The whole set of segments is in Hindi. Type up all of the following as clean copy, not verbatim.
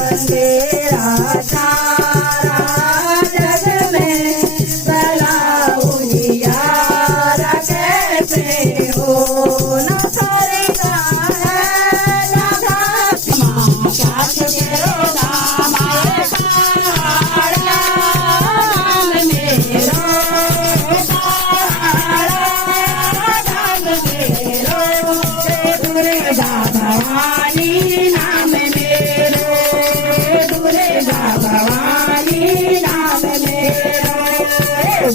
अंधेरा सारा जग में भला उजियारा कैसे हो। न करेगा है न घास काश तेरो नाम आए पहाड़ा मेरो दुर्गा भवानी नाम मेरो दुर्गा भवानी नाम मेरो।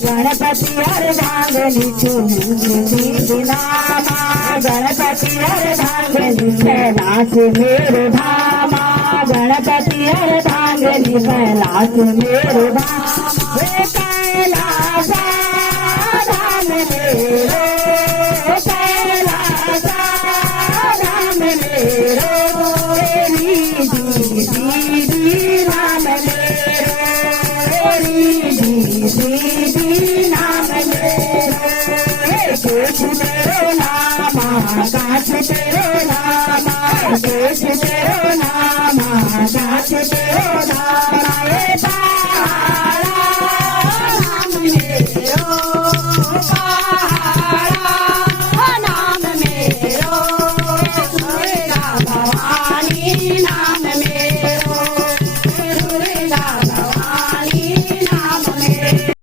गणपति अर्धांगनी चूड़ी नामा गणपति अर्धांगनी कैलाश मेरो धामा गणपति अर्धांगनी कैलाश मेरो धामा कैलाश धाम मेरो कैलाश धाम मेरो दीदी नाम मेरो दीदी नाम मेरो। कुछ तेरो नामा काछ तेरो नामा कुछ तेरो नामा काछ तेरो नामा